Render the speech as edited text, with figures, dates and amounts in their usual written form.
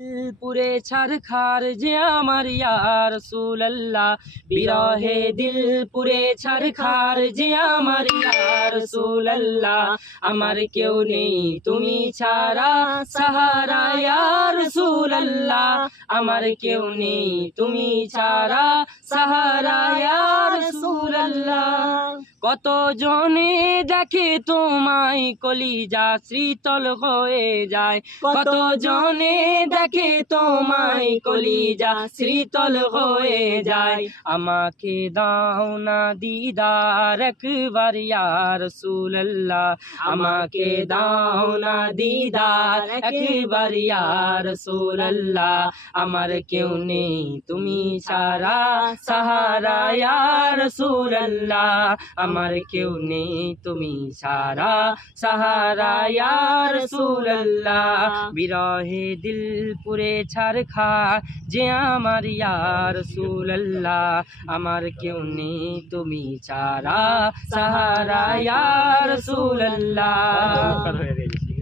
দিল পুরে ছারখার যে আমার ইয়া রাসূলুল্লাহ, বিরহে দিল পুরে ছারখার যে আমার ইয়া রাসূলুল্লাহ। আমার কেউ নেই তুমি ছাড়া সাহারা ইয়া রাসূলুল্লাহ, আমার কেউ নেই তুমি ছাড়া সাহারা ইয়া রাসূলুল্লাহ। কত জনে দেখে তোমায় কলিজা শীতল হয়ে যায়, কত জনে দেখে তোমায় কলিজা শীতল হয়ে যায়। আমাকে দাও না দিদার একবার ইয়া রাসূলুল্লাহ, আমাকে দাও না দিদার একবার ইয়া রাসূলুল্লাহ। আমার কেউ নেই তুমি ছাড়া সাহারা ইয়া রাসূলুল্লাহ, আমার কেউ নেই তুমি ছাড়া সাহারা ইয়া রাসূলুল্লাহ। বিরহে দিল পুরে ছারখার যে আমার ইয়া রাসূলুল্লাহ, আমার কেউ নেই তুমি ছাড়া সাহারা ইয়া রাসূলুল্লাহ।